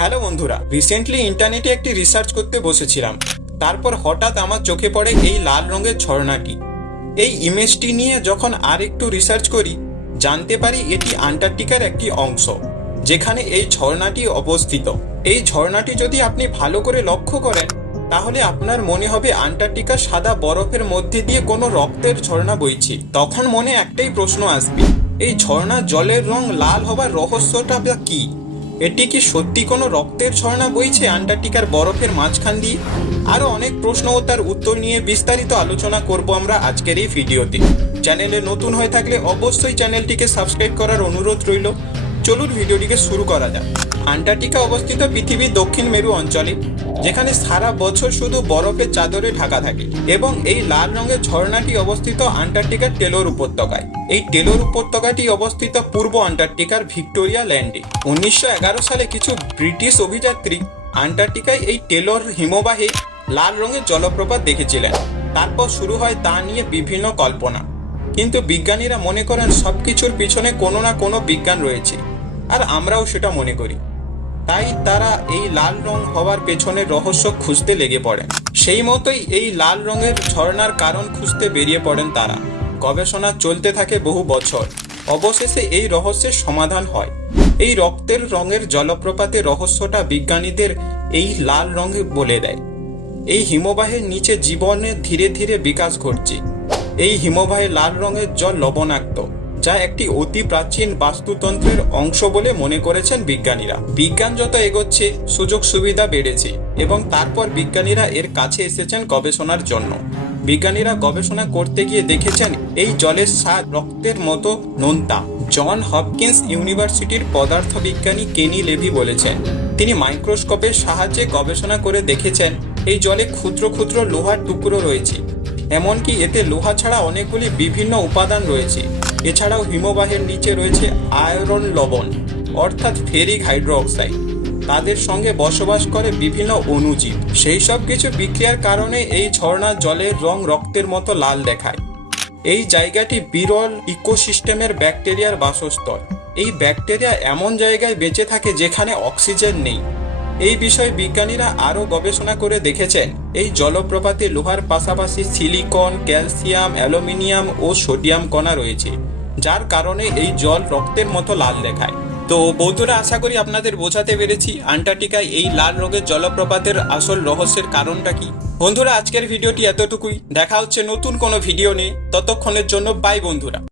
Hello বন্ধুরা recently ইন্টারনেটে একটি রিসার্চ করতে বসেছিলাম। তারপর হঠাৎ আমার চোখে পড়ে এই লাল রঙের ঝর্ণাটি। এই ইমেজটি নিয়ে যখন আর একটু রিসার্চ করি, জানতে পারি এটি আন্টার্কটিকার একটি অংশ, যেখানে এই ঝর্ণাটি অবস্থিত। এই ঝর্ণাটি যদি আপনি ভালো করে লক্ষ্য করেন, তাহলে আপনার মনে হবে আন্টার্কটিকা সাদা বরফের মধ্যে দিয়ে কোনো রক্তের ঝর্ণা বইছে। তখন মনে একটাই প্রশ্ন আসবে, এই ঝর্ণার জলের রং লাল হবার রহস্যটা কি? এটি কি সত্যি কোনো রক্তের ঝর্ণা বইছে আন্টার্কটিকার বরফের মাঝখান দিয়ে? আরও অনেক প্রশ্ন ও তার উত্তর নিয়ে বিস্তারিত আলোচনা করব আমরা আজকের এই ভিডিওতে। চ্যানেলে নতুন হয়ে থাকলে অবশ্যই চ্যানেলটিকে সাবস্ক্রাইব করার অনুরোধ রইল। চলুন ভিডিওটিকে শুরু করা যাক। আন্টার্কটিকা অবস্থিত পৃথিবীর দক্ষিণ মেরু অঞ্চলে, যেখানে সারা বছর শুধু বরফের চাদরে ঢাকা থাকে এবং এই লাল রঙের ঝর্ণাটি অবস্থিত আন্টার্কটিকার টেলোর উপত্যকায়। এই টেলোর উপত্যকাটি অবস্থিত পূর্ব আন্টার্কটিকার ভিক্টোরিয়া ল্যান্ডে। উনিশশো এগারো সালে কিছু ব্রিটিশ অভিযাত্রী আন্টার্কটিকায় এই টেলোর হিমবাহে লাল রঙের জলপ্রপাত দেখেছিলেন। তারপর শুরু হয় তা নিয়ে বিভিন্ন কল্পনা। কিন্তু বিজ্ঞানীরা মনে করেন সবকিছুর পিছনে কোনো না কোনো বিজ্ঞান রয়েছে। আর আমরাও সেটা মনে করি। তাই তারা এই লাল রং হওয়ার পেছনে রহস্য খুঁজতে লেগে পড়েন। সেই মতোই এই লাল রঙের ঝর্ণার কারণ খুঁজতে বেরিয়ে পড়েন তারা। গবেষণা চলতে থাকে বহু বছর। অবশেষে এই রহস্যের সমাধান হয়। এই রক্তের রঙের জলপ্রপাতে রহস্যটা বিজ্ঞানীদের এই লাল রঙে বলে দেয়। এই হিমবাহের নিচে জীবনে ধীরে ধীরে বিকাশ ঘটছে। এই হিমবাহে লাল রঙের জল লবণাক্ত। যা একটি অতি প্রাচীন বাস্তুতন্ত্রের অংশ বলে মনে করেছেন বিজ্ঞানীরা। বিজ্ঞান যত এগোচ্ছে, সুযোগ সুবিধা বেড়েছে এবং তারপর বিজ্ঞানীরা এর কাছে এসেছেন গবেষণার জন্য। বিজ্ঞানীরা গবেষণা করতে গিয়ে দেখেছেন, এই জলের স্বাদ রক্তের মতো নোনতা। জন হপকিন্স ইউনিভার্সিটির পদার্থবিজ্ঞানী কেনি লেভি বলেছেন, তিনি মাইক্রোস্কোপের সাহায্যে গবেষণা করে দেখেছেন, এই জলে ক্ষুদ্র ক্ষুদ্র লোহার টুকরো রয়েছে। এমনকি এতে লোহা ছাড়া অনেকগুলি বিভিন্ন উপাদান রয়েছে। এছাড়াও হিমবাহের নিচে রয়েছে আয়রন লবণ, অর্থাৎ ফেরিক হাইড্রোক্সাইড। তাদের সঙ্গে বসবাস করে বিভিন্ন অণুজীব। সেই সব কিছু বিক্রিয়ার কারণে এই ঝর্ণার জলের রং রক্তের মতো লাল দেখায়। এই জায়গাটি বিরল ইকোসিস্টেমের ব্যাকটেরিয়ার বাসস্থল। এই ব্যাকটেরিয়া এমন জায়গায় বেঁচে থাকে যেখানে অক্সিজেন নেই। এই বিষয়ে বিজ্ঞানীরা আরও গবেষণা করে দেখেছেন। এই জলপ্রপাতে লোহার পাশাপাশি সিলিকন, ক্যালসিয়াম, অ্যালুমিনিয়াম ও সোডিয়াম কণা রয়েছে, যার কারণে এই জল রক্তের মতো লাল দেখায়। তো বন্ধুরা, আশা করি আপনাদের বোঝাতে পেরেছি আন্টার্কটিকায় এই লাল রঙের জলপ্রপাতের আসল রহস্যের কারণটা কি। বন্ধুরা, আজকের ভিডিওটি এতটুকুই। দেখা হচ্ছে নতুন কোনো ভিডিও নিয়ে। ততক্ষণের জন্য বাই বন্ধুরা।